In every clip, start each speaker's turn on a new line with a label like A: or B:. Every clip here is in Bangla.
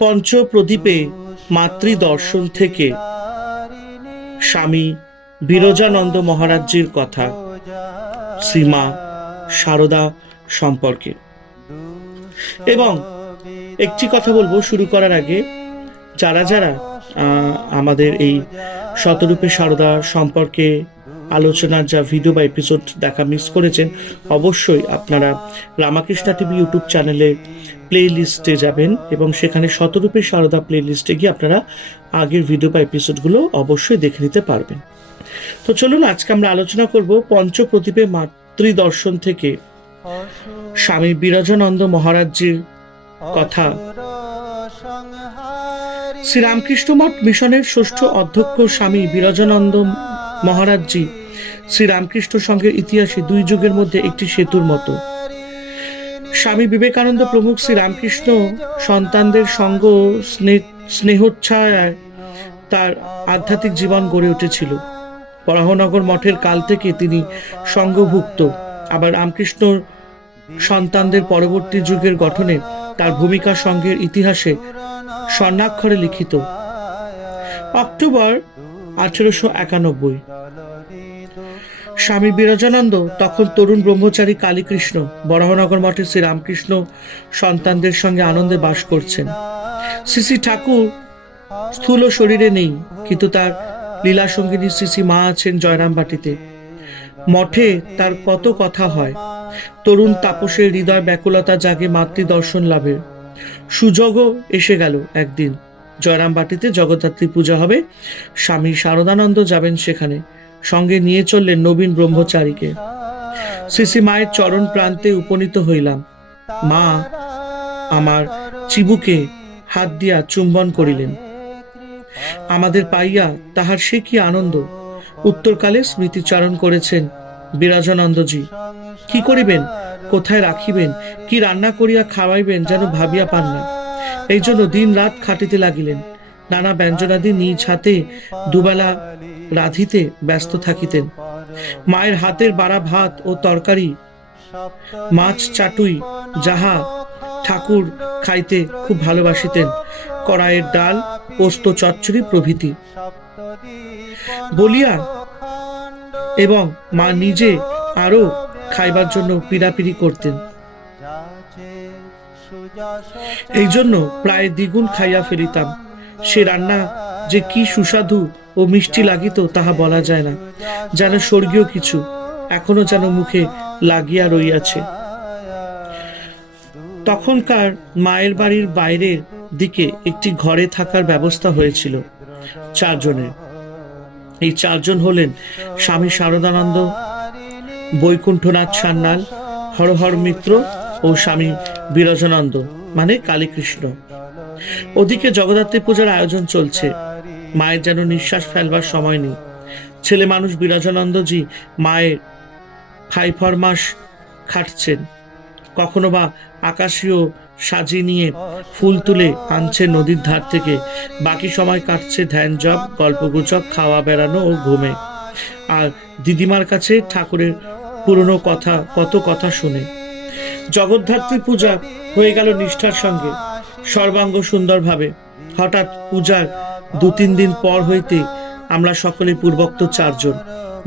A: পঞ্চপ্রদীপে মাতৃদর্শন থেকে স্বামী বিরজানন্দ মহারাজজির কথা শ্রীমা সারদা সম্পর্কে এবং একটি কথা বলবো শুরু করার আগে যারা যারা আমাদের এই শতরূপে সারদা সম্পর্কে আলোচনার যা ভিডিও বা এপিসোড দেখা মিস করেছেন অবশ্যই আপনারা রামাকৃষ্ণা টিভি ইউটিউব চ্যানেলে প্লে লিস্টে যাবেন এবং সেখানে শতরূপে সারদা প্লে লিস্টে গিয়ে আপনারা আগের ভিডিও বা এপিসোডগুলো অবশ্যই দেখে নিতে পারবেন তো চলুন আজকে আমরা আলোচনা করব পঞ্চপ্রদীপে মাতৃদর্শন থেকে স্বামী বিরজানন্দ মহারাজ্যের কথা শ্রীরামকৃষ্ণ মঠ মিশনের ষষ্ঠ অধ্যক্ষ স্বামী বিরজানন্দ মহারাজজি শ্রীরামকৃষ্ণ সংঘের ইতিহাসে দুই যুগের মধ্যে একটি সেতুর মতো স্বামী বিবেকানন্দ প্রমুখ শ্রীরামকৃষ্ণ সন্তানদের সঙ্গ স্নেহোচ্ছায়ায় তার আধ্যাত্মিক জীবন গড়ে উঠেছিল পরাহনগর মঠের কাল থেকে তিনি সঙ্গভুক্ত আবার রামকৃষ্ণ সন্তানদের পরবর্তী যুগের গঠনে তার ভূমিকা সঙ্গের ইতিহাসে স্বর্ণাক্ষরে লিখিত অক্টোবর আঠেরোশো একানব্বই স্বামী বিরজানন্দ তখন তরুণ ব্রহ্মচারী কালীকৃষ্ণ বরাহনগর মঠে শ্রীরামকৃষ্ণ সন্তানদের সঙ্গে আনন্দে বাস করছেন শ্রী ঠাকুর স্থূল শরীরে নেই কিন্তু তার লীলা সঙ্গিনী শ্রী মা আছেন জয়রামবাটিতে মঠে তার কত কথা হয় তরুণ তাপসের হৃদয় ব্যাকুলতা জাগে মাতৃ দর্শন লাভের সুযোগও এসে গেল একদিন জয়রামবাটিতে জগদ্ধাত্রী পূজা হবে স্বামী শারদানন্দ যাবেন সেখানে সঙ্গে নিয়ে চললেন নবীন ব্রহ্মচারীকে শ্রী মায়ের চরণ প্রান্তে উপনীত হইলাম মা আমার চিবুকে হাত দিয়া চুম্বন করিলেন আমাদের পাইয়া তাহার সে কি আনন্দ উত্তরকালে স্মৃতিচারণ করেছেন বিরাজনন্দজি কি করিবেন কোথায় রাখিবেন কি রান্না করিয়া খাওয়াইবেন যেন ভাবিয়া পান না এই জন্য দিন রাত খাটিতে লাগিলেন নানা ব্যঞ্জনাদি নিজ হাতে দুবেলা রাধিতে ব্যস্ত থাকিতেন মায়ের হাতের বাড়া ভাত ও তরকারি মাছ চাটুই যাহা ঠাকুর খাইতে খুব ভালোবাসিতেন কড়াইয়ের ডাল পোস্ত চচ্চড়ি প্রভৃতি বলিয়া এবং মা নিজে আরও খাইবার জন্য পিড়াপিড়ি করতেন এই জন্য প্রায় দ্বিগুণ খাইয়া ফেলিতাম সে রান্না যে কি সুস্বাদু ও মিষ্টি লাগিত তাহা বলা যায় না যেন স্বর্গীয় কিছু এখনো যেন মুখে লাগিয়া রইয়াছে তখনকার মায়ের বাড়ির বাইরের দিকে একটি ঘরে থাকার ব্যবস্থা হয়েছিল চারজনের এই চারজন হলেন স্বামী শারদানন্দ বৈকুণ্ঠনাথ সান্যাল হরহর মিত্র ও স্বামী বিরজানন্দ মানে কালীকৃষ্ণ ওদিকে জগদ্ধাত্রী পূজার আয়োজন চলছে মায়ের যেন নিঃশ্বাস ফেলবার সময় নেই ছেলে মানুষ বিরাজানন্দজি মায়ের ফাইফর মাস খাটছেন কখনো বা আকাশীয় সাজি নিয়ে ফুল তুলে আনছে নদীর ধার থেকে বাকি সময় কাটছে ধ্যান জপ গল্পগুজব খাওয়া বেড়ানো ও ঘুমে আর দিদিমার কাছে ঠাকুরের পুরনো কথা কত কথা শুনে জগদ্ধাত্রী পূজা হয়ে গেল নিষ্ঠার সঙ্গে সর্বাঙ্গ সুন্দরভাবে হঠাৎ পূজার দু তিন দিন পর হইতে আমরা সকলে পূর্বোক্ত চারজন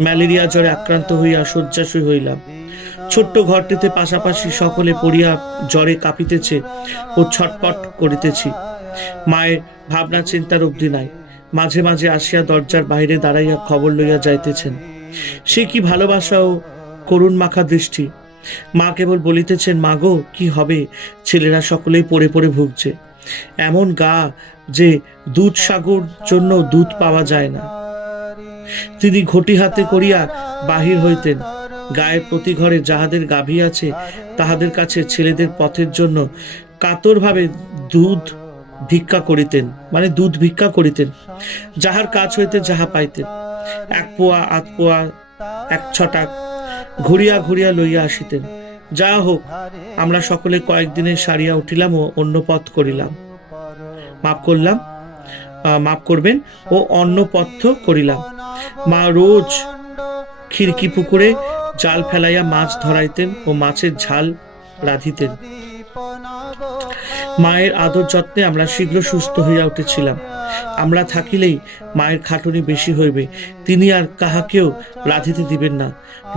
A: ম্যালেরিয়া জ্বরে আক্রান্ত হইয়া শয্যাশয়ী হইলাম ছোট্ট ঘরটিতে পাশাপাশি সকলে পড়িয়া জ্বরে কাঁপিতেছে ও ছটপট করিতেছি মায়ের ভাবনা চিন্তার অবধি নাই মাঝে মাঝে আসিয়া দরজার বাহিরে দাঁড়াইয়া খবর লইয়া যাইতেছেন সে কি ভালোবাসা ও করুণ মাখা দৃষ্টি মা কেবল বলিতেছেন মাগো কি হবে ছেলেরা সকলেই পড়ে পড়ে ভুগছে এমন গা যে দুধ সাগর জন্য দুধ পাওয়া যায় না তিনি ঘটি হাতে করিয়া বাহির হইতেন গায়ে প্রতি ঘরে যাহাদের গাভী আছে তাহাদের কাছে ছেলেদের পথের জন্য কাতরভাবে দুধ ভিক্ষা করিতেন মানে দুধ ভিক্ষা করিতেন যাহার কাজ হইতে যাহা পাইতেন এক পোয়া আধ পোয়া এক ছটাক ঘুরিয়া ঘুরিয়া লইয়া আসিতেন যা হোক আমরা সকলে কয়েকদিনে সারিয়া উঠিলাম ও অন্য পথ করিলাম মাপ করলাম মাপ করবেন ও অন্য পথ করিলাম মা রোজ খিড়কি পুকুরে জাল ফেলাইয়া মাছ ধরাইতেন ও মাছের ঝাল রাঁধিতেন মায়ের আদর যত্নে আমরা শীঘ্র সুস্থ হইয়া উঠেছিলাম আমরা থাকিলেই মায়ের খাটুনি বেশি হইবে তিনি আর কাহাকেও রাঁধিতে দিবেন না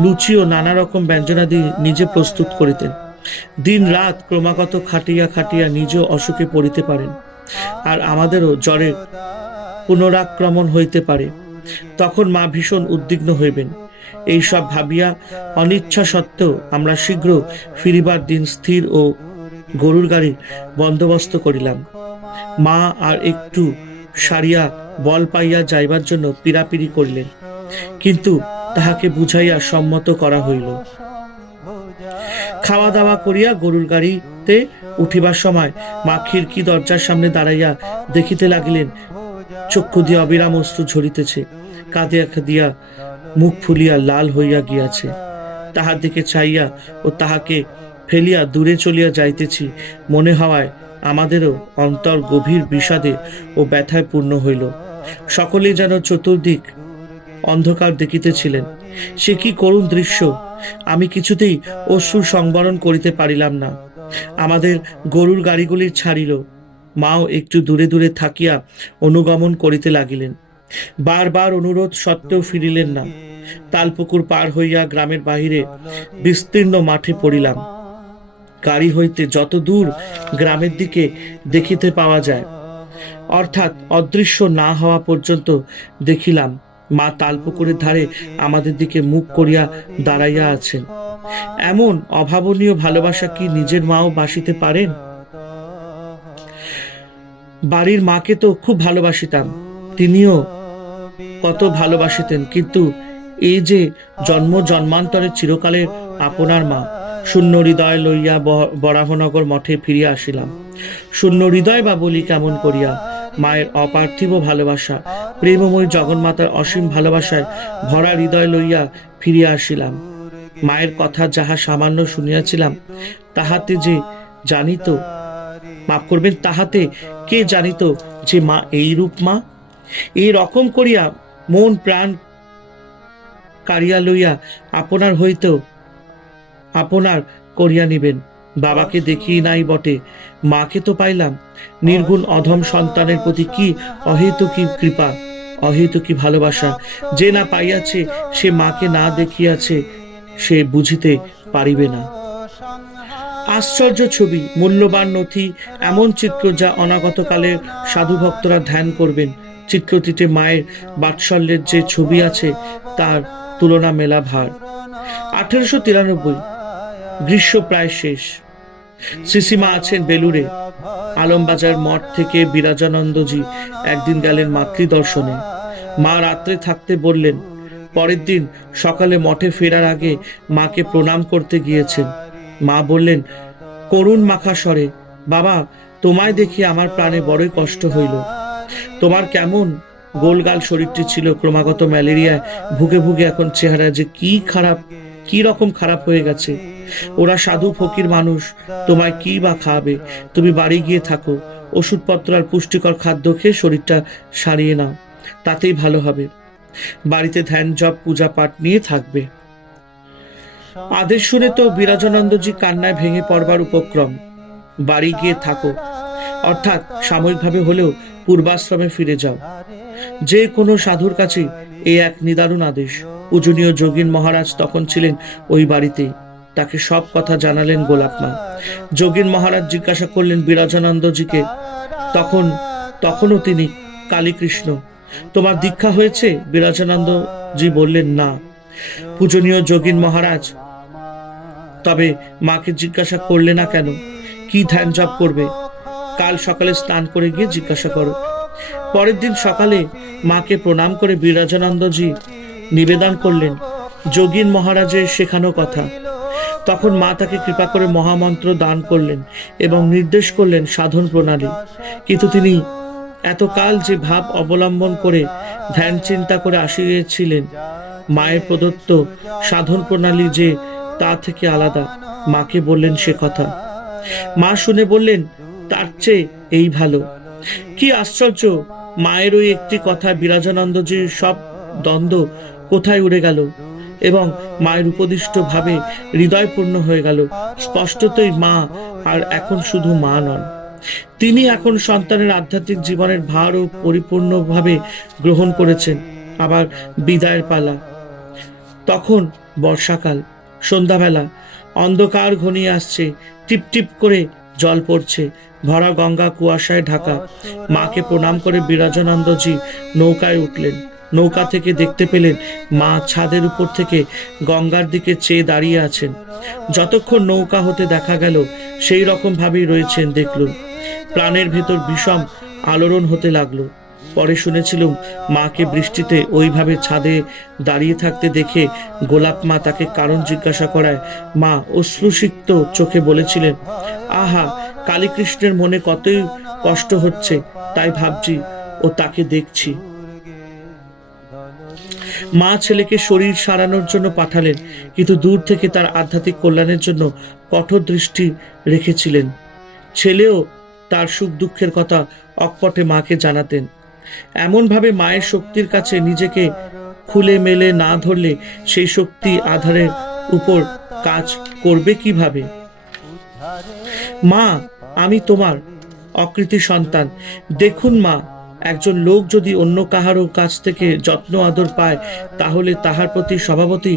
A: লুচি ও নানা রকম ব্যঞ্জনাদি নিজে প্রস্তুত করিতেন দিন রাত ক্রমাগত খাটিয়া খাটিয়া নিজ অসুখে পড়িতে পারেন আর আমাদেরও জ্বরে পুনরাক্রমণ হইতে পারে তখন মা ভীষণ উদ্বিগ্ন হইবেন এইসব ভাবিয়া অনিচ্ছা সত্ত্বেও আমরা শীঘ্র ফিরিবার দিন স্থির ও গরুর গাড়ির বন্দোবস্ত করিলাম মা আর একটু সারিয়া বল পাইয়া যাইবার জন্য পীড়াপিড়ি করিলেন কিন্তু তাহাকে বুঝাইয়া সম্মত করা হইল খাওয়া দাওয়া করিয়া গরুর গাড়িতে উঠিবার সময় মা খিড়কি দরজার সামনে দাঁড়াইয়া দেখিতে লাগিলেন চক্ষু দিয়া অবিরাম অস্তু ঝরিতেছে কাঁদিয়া দিয়া মুখ ফুলিয়া লাল হইয়া গিয়াছে তাহার দিকে চাইয়া ও তাহাকে ফেলিয়া দূরে চলিয়া যাইতেছি মনে হওয়ায় আমাদেরও অন্তর গভীর বিষাদে ও ব্যথায় পূর্ণ হইল সকলেই যেন চতুর্দিক অন্ধকার দেখিতেছিলেন সে কি করুণ দৃশ্য আমি কিছুতেই অশ্রু সংবরণ করিতে পারিলাম না আমাদের গরুর গাড়িগুলির ছাড়িল মাও একটু দূরে দূরে থাকিয়া অনুগমন করিতে লাগিলেন বারবার অনুরোধ সত্ত্বেও ফিরিলেন না তালপুকুর পার হইয়া গ্রামের বাহিরে বিস্তীর্ণ মাঠে পড়িলাম গাড়ি হইতে যত দূর গ্রামের দিকে দেখিতে পাওয়া যায় অর্থাৎ অদৃশ্য না হওয়া পর্যন্ত দেখিলাম মা তালপুকুরের ধারে আমাদের দিকে মুখ করিয়া দাঁড়াইয়া আছেন এমন অভাবনীয় ভালোবাসা কি নিজের মাও বাসিতে পারেন বাড়ির মাকে তো খুব ভালোবাসিতাম তিনিও কত ভালোবাসিতেন কিন্তু এই যে জন্ম জন্মান্তরের চিরকালের আপনার মা শূন্য হৃদয় লইয়া বরাহনগর মঠে ফিরিয়া আসিলাম শূন্য হৃদয় বা বলি কেমন করিয়া মায়ের অপার্থিব ভালোবাসা প্রেমময় জগন্মাতার অসীম ভালোবাসায় ভরা হৃদয় লইয়া ফিরিয়া আসিলাম মায়ের কথা যাহা সামান্য শুনিয়াছিলাম তাহাতে যে জানিত মাফ করবেন তাহাতে কে জানিত যে মা এই রূপ মা এই রকম করিয়া মন প্রাণ কারিয়া লইয়া আপনার হইতেও আপনার করিয়া নিবেন বাবাকে দেখি নাই বটে মাকে তো পাইলাম নির্গুণ অধম সন্তানের প্রতি কি কি কৃপা কি ভালোবাসা যে না পাইয়াছে সে মাকে না দেখিয়াছে সে বুঝিতে পারিবে না আশ্চর্য ছবি মূল্যবান নথি এমন চিত্র যা অনাগতকালে সাধু ভক্তরা ধ্যান করবেন চিত্রটিতে মায়ের বাৎসল্যের যে ছবি আছে তার তুলনা মেলা ভার আঠেরোশো তিরানব্বই গ্রীষ্ম প্রায় শেষ সিসিমা আছেন বেলুরে আলমবাজার মঠ থেকে বিরাজানন্দজি একদিন গেলেন মাতৃদর্শনে মা রাত্রে থাকতে বললেন পরের দিন সকালে মঠে ফেরার আগে মাকে প্রণাম করতে গিয়েছেন মা বললেন করুণ মাখা স্বরে বাবা তোমায় দেখি আমার প্রাণে বড়ই কষ্ট হইল তোমার কেমন গোলগাল শরীরটি ছিল ক্রমাগত ম্যালেরিয়ায় ভুগে ভুগে এখন চেহারা যে কি খারাপ কি রকম খারাপ হয়ে গেছে ওরা সাধু ফকির মানুষ তোমায় কি বা খাওয়াবে তুমি বাড়ি গিয়ে থাকো ওষুধপত্র আর পুষ্টিকর খাদ্য খেয়ে শরীরটা সারিয়ে নাও তাতেই ভালো হবে বাড়িতে ধ্যান জপ পূজা পাঠ নিয়ে থাকবে আদেশ শুনে তো বিরাজনন্দজি কান্নায় ভেঙে পড়বার উপক্রম বাড়ি গিয়ে থাকো অর্থাৎ সাময়িকভাবে হলেও পূর্বাশ্রমে ফিরে যাও যে কোনো সাধুর কাছে এ এক নিদারুণ আদেশ পূজনীয় যোগীন মহারাজ তখন ছিলেন ওই বাড়িতেই তাকে সব কথা জানালেন মা যোগীন মহারাজ জিজ্ঞাসা করলেন বিরাজানন্দজিকে তখন তখনও তিনি কালীকৃষ্ণ তোমার দীক্ষা হয়েছে বিরাজানন্দজি বললেন না পূজনীয় যোগীন মহারাজ তবে মাকে জিজ্ঞাসা করলে না কেন কি ধ্যান জপ করবে কাল সকালে স্নান করে গিয়ে জিজ্ঞাসা করো পরের দিন সকালে মাকে প্রণাম করে বিরাজানন্দজি নিবেদন করলেন যোগীন মহারাজের শেখানো কথা তখন মা তাকে কৃপা করে মহামন্ত্র দান করলেন এবং নির্দেশ করলেন সাধন প্রণালী কিন্তু তিনি এতকাল যে ভাব অবলম্বন করে ধ্যান চিন্তা করে আসিয়েছিলেন মায়ের প্রদত্ত সাধন প্রণালী যে তা থেকে আলাদা মাকে বললেন সে কথা মা শুনে বললেন তার চেয়ে এই ভালো কি আশ্চর্য মায়ের ওই একটি কথা বিরাজানন্দজির সব দ্বন্দ্ব কোথায় উড়ে গেল এবং মায়ের উপদিষ্টভাবে হৃদয়পূর্ণ হয়ে গেল স্পষ্টতই মা আর এখন শুধু মা নন তিনি এখন সন্তানের আধ্যাত্মিক জীবনের ভারও পরিপূর্ণভাবে গ্রহণ করেছেন আবার বিদায়ের পালা তখন বর্ষাকাল সন্ধ্যাবেলা অন্ধকার ঘনিয়ে আসছে টিপটিপ করে জল পড়ছে ভরা গঙ্গা কুয়াশায় ঢাকা মাকে প্রণাম করে বিরাজনন্দজি নৌকায় উঠলেন নৌকা থেকে দেখতে পেলেন মা ছাদের উপর থেকে গঙ্গার দিকে চেয়ে দাঁড়িয়ে আছেন যতক্ষণ নৌকা হতে দেখা গেল সেই রকমভাবেই রয়েছেন দেখলুম প্রাণের ভেতর বিষম আলোড়ন হতে লাগলো পরে শুনেছিলুম মাকে বৃষ্টিতে ওইভাবে ছাদে দাঁড়িয়ে থাকতে দেখে গোলাপ মা তাকে কারণ জিজ্ঞাসা করায় মা অশ্রুসিক্ত চোখে বলেছিলেন আহা কালীকৃষ্ণের মনে কতই কষ্ট হচ্ছে তাই ভাবছি ও তাকে দেখছি মা ছেলেকে শরীর সারানোর জন্য পাঠালেন কিন্তু দূর থেকে তার আধ্যাত্মিক কল্যাণের জন্য কঠোর দৃষ্টি রেখেছিলেন ছেলেও তার সুখ দুঃখের কথা অকপটে মাকে জানাতেন এমনভাবে মায়ের শক্তির কাছে নিজেকে খুলে মেলে না ধরলে সেই শক্তি আধারের উপর কাজ করবে কিভাবে মা আমি তোমার অকৃতি সন্তান দেখুন মা একজন লোক যদি অন্য কাহারও কাছ থেকে যত্ন আদর পায় তাহলে তাহার প্রতি স্বভাবতই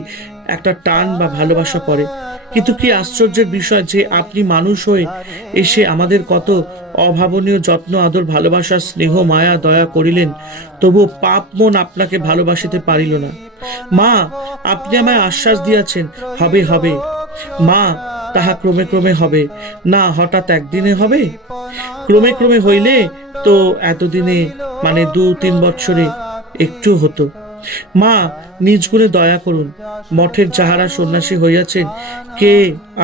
A: একটা টান বা ভালোবাসা পড়ে কিন্তু কি আশ্চর্যের বিষয় যে আপনি মানুষ হয়ে এসে আমাদের কত অভাবনীয় যত্ন আদর ভালোবাসা স্নেহ মায়া দয়া করিলেন তবুও পাপ মন আপনাকে ভালোবাসিতে পারিল না মা আপনি আমায় আশ্বাস দিয়াছেন হবে হবে মা তাহা ক্রমে ক্রমে হবে না হঠাৎ একদিনে হবে ক্রমে ক্রমে হইলে তো এতদিনে মানে দু তিন বছরে একটু হতো মা নিজ গুণে দয়া করুন মঠের যাহারা সন্ন্যাসী হইয়াছেন কে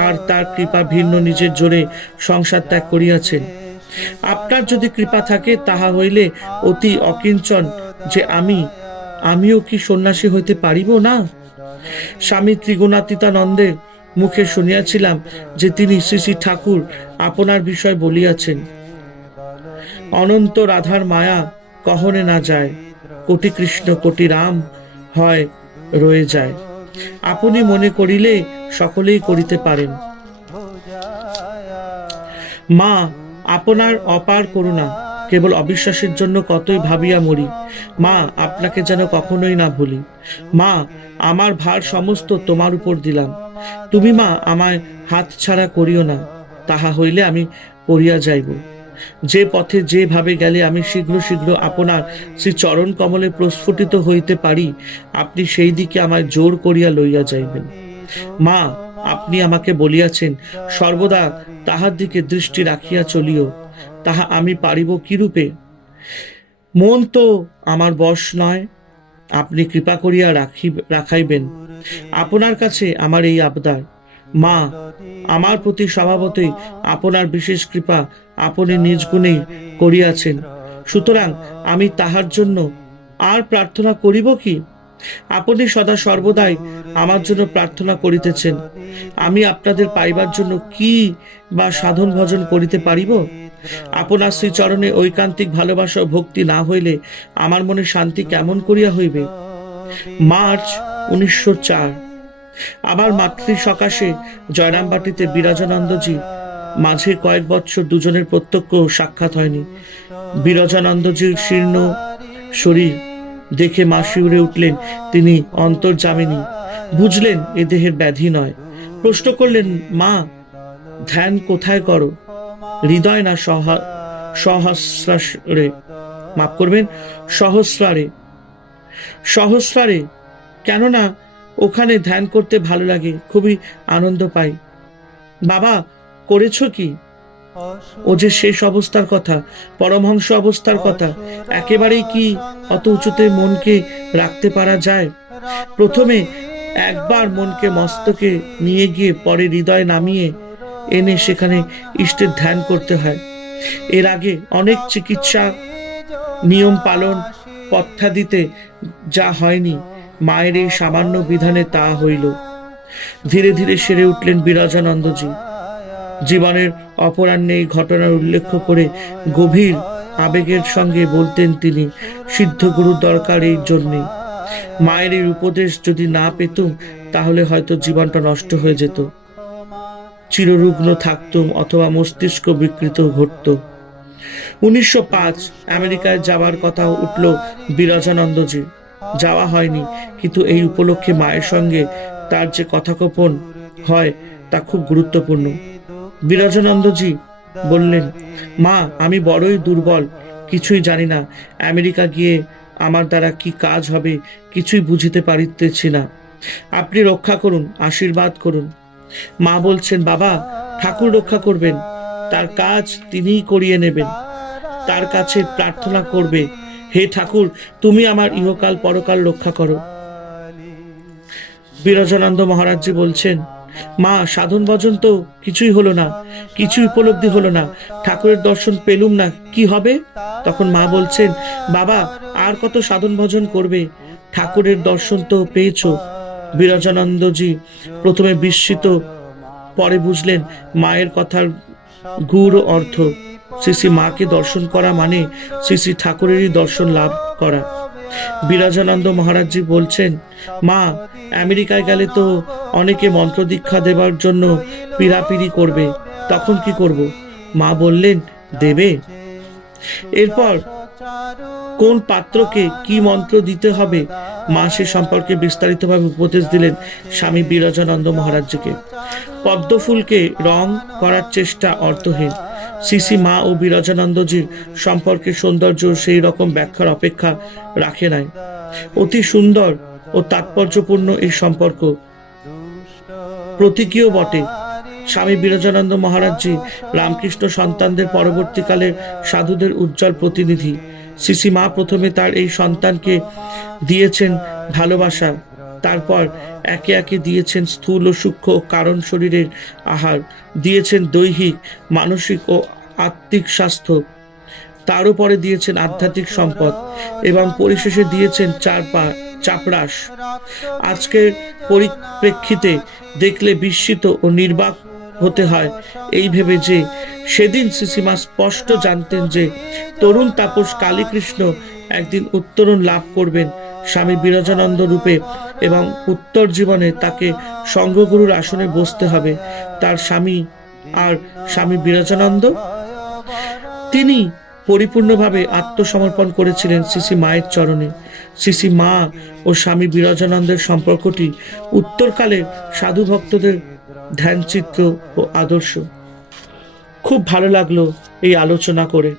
A: আর তার কৃপা ভিন্ন নিজের জোরে সংসার ত্যাগ করিয়াছেন আপনার যদি কৃপা থাকে তাহা হইলে অতি অকিঞ্চন যে আমি আমিও কি সন্ন্যাসী হইতে পারিব না স্বামী ত্রিগুণাতীতানন্দের মুখে শুনিয়াছিলাম যে তিনি শ্রী শ্রী ঠাকুর আপনার বিষয় বলিয়াছেন অনন্ত রাধার মায়া কহনে না যায় কোটি কৃষ্ণ কোটি রাম হয় রয়ে যায় আপনি মনে করিলে সকলেই করিতে পারেন মা আপনার অপার করুণা কেবল অবিশ্বাসের জন্য কতই ভাবিয়া মরি মা আপনাকে যেন কখনোই না ভুলি মা আমার ভার সমস্ত তোমার উপর দিলাম তুমি মা আমায় হাত ছাড়া করিও না তাহা হইলে আমি করিয়া যাইব যে পথে যেভাবে গেলে আমি শীঘ্র শীঘ্র আপনার শ্রী চরণ কমলে প্রস্ফুটিত হইতে পারি আপনি সেই দিকে আমায় জোর করিয়া লইয়া যাইবেন মা আপনি আমাকে বলিয়াছেন সর্বদা তাহার দিকে দৃষ্টি রাখিয়া চলিও তাহা আমি পারিব কিরূপে মন তো আমার বশ নয় আপনি কৃপা করিয়া রাখি রাখাইবেন আপনার কাছে আমার এই আবদার মা আমার প্রতি স্বভাবতই আপনার বিশেষ কৃপা আপনি নিজ গুণেই করিয়াছেন সুতরাং আমি তাহার জন্য আর প্রার্থনা করিব কি আপনি সদা সর্বদাই আমার জন্য প্রার্থনা করিতেছেন আমি আপনাদের পাইবার জন্য কি বা সাধন ভজন করিতে পারিব আপনার শ্রীচরণে ঐকান্তিক ভালোবাসা ও ভক্তি না হইলে আমার মনে শান্তি কেমন করিয়া হইবে মার্চ উনিশশো চার আমার মাতৃ সকাশে জয়রামবাটিতে বিরাজনন্দজি মাঝে কয়েক বছর দুজনের প্রত্যক্ষ সাক্ষাৎ হয়নি বিরজানন্দজির শীর্ণ শরীর দেখে মা শিউরে উঠলেন তিনি অন্তর জামিনী বুঝলেন এ দেহের ব্যাধি নয় প্রশ্ন করলেন মা ধ্যান কোথায় করো হৃদয় না সহস্রে মাপ করবেন সহস্রারে সহস্রারে কেননা ওখানে ধ্যান করতে ভালো লাগে খুবই আনন্দ পাই বাবা করেছ কি ও যে শেষ অবস্থার কথা পরমহংস অবস্থার কথা একেবারেই কি অত উঁচুতে মনকে রাখতে পারা যায় প্রথমে একবার মনকে মস্তকে নিয়ে গিয়ে পরে হৃদয় নামিয়ে এনে সেখানে ইষ্টের ধ্যান করতে হয় এর আগে অনেক চিকিৎসা নিয়ম পালন দিতে যা হয়নি মায়ের এই সামান্য বিধানে তা হইল ধীরে ধীরে সেরে উঠলেন বিরজানন্দজি জীবনের অপরাহ্নে এই ঘটনার উল্লেখ করে গভীর আবেগের সঙ্গে বলতেন তিনি সিদ্ধগুরু দরকার এই জন্যে মায়ের এই উপদেশ যদি না পেতুম তাহলে হয়তো জীবনটা নষ্ট হয়ে যেত চিররুগ্ন থাকতুম অথবা মস্তিষ্ক বিকৃত ঘটত উনিশশো আমেরিকায় যাওয়ার কথা উঠল বিরজানন্দজি যাওয়া হয়নি কিন্তু এই উপলক্ষে মায়ের সঙ্গে তার যে কথাকোপন হয় তা খুব গুরুত্বপূর্ণ বিরজনন্দজি বললেন মা আমি বড়ই দুর্বল কিছুই জানি না আমেরিকা গিয়ে আমার দ্বারা কি কাজ হবে কিছুই বুঝিতে পারিতেছি না আপনি রক্ষা করুন আশীর্বাদ করুন মা বলছেন বাবা ঠাকুর রক্ষা করবেন তার কাজ তিনিই করিয়ে নেবেন তার কাছে প্রার্থনা করবে হে ঠাকুর তুমি আমার ইহকাল পরকাল রক্ষা করো বিরজনন্দ মহারাজজি বলছেন মা সাধন ভজন তো কিছুই হলো না কিছুই উপলব্ধি হলো না ঠাকুরের দর্শন পেলুম না কি হবে তখন মা বলছেন বাবা আর কত সাধন ভজন করবে ঠাকুরের দর্শন তো পেয়েছ বিরজানন্দজি প্রথমে বিস্মিত পরে বুঝলেন মায়ের কথার গূঢ় অর্থ শ্রী শ্রী মাকে দর্শন করা মানে শ্রী শ্রী ঠাকুরেরই দর্শন লাভ করা বিরাজানন্দ মহারাজজি বলছেন মা আমেরিকায় গেলে তো অনেকে মন্ত্র দীক্ষা দেবার জন্য পিড়াপিড়ি করবে তখন কি করব মা বললেন দেবে এরপর কোন পাত্রকে কি মন্ত্র দিতে হবে মা সে সম্পর্কে বিস্তারিতভাবে উপদেশ দিলেন স্বামী বিরজানন্দ মহারাজকে পদ্মফুলকে রং করার চেষ্টা অর্থহীন সিসি মা ও বিরাজানন্দজির সম্পর্কে সৌন্দর্য সেই রকম ব্যাখ্যার অপেক্ষা রাখে নাই অতি সুন্দর ও তাৎপর্যপূর্ণ এই সম্পর্ক প্রতীকীয় বটে স্বামী বিরজানন্দ মহারাজজি রামকৃষ্ণ সন্তানদের পরবর্তীকালে সাধুদের উজ্জ্বল প্রতিনিধি সিসি মা প্রথমে তার এই সন্তানকে দিয়েছেন ভালোবাসা তারপর একে একে দিয়েছেন স্থূল ও সূক্ষ্ম কারণ শরীরের আহার দিয়েছেন দৈহিক মানসিক ও আত্মিক স্বাস্থ্য তার উপরে দিয়েছেন আধ্যাত্মিক সম্পদ এবং পরিশেষে দিয়েছেন চার পা চাপরাস আজকের পরিপ্রেক্ষিতে দেখলে বিস্মিত ও নির্বাক হতে হয় এই ভেবে যে সেদিন সিসিমা স্পষ্ট জানতেন যে তরুণ তাপস কালীকৃষ্ণ একদিন উত্তরণ লাভ করবেন স্বামী বিরজানন্দ রূপে এবং উত্তর জীবনে তাকে সংঘগুরুর আসনে বসতে হবে তার স্বামী আর স্বামী বিরাজানন্দ তিনি পরিপূর্ণভাবে আত্মসমর্পণ করেছিলেন শিশি মায়ের চরণে শিশি মা ও স্বামী বিরাজানন্দের সম্পর্কটি উত্তরকালে সাধু ভক্তদের ধ্যানচিত্র ও আদর্শ খুব ভালো লাগলো এই আলোচনা করে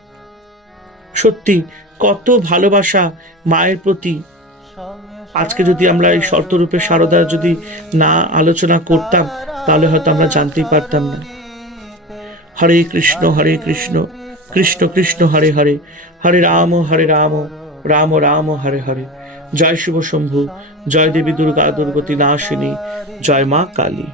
A: সত্যি কত ভালোবাসা মায়ের প্রতি আজকে যদি আমরা এই শর্তরূপে সারদা যদি না আলোচনা করতাম তাহলে হয়তো আমরা জানতেই পারতাম না হরে কৃষ্ণ হরে কৃষ্ণ কৃষ্ণ কৃষ্ণ হরে হরে হরে রাম হরে রাম রাম রাম হরে হরে জয় শুভ শম্ভু জয় দেবী দুর্গা দুর্গতি নাশিনী জয় মা কালী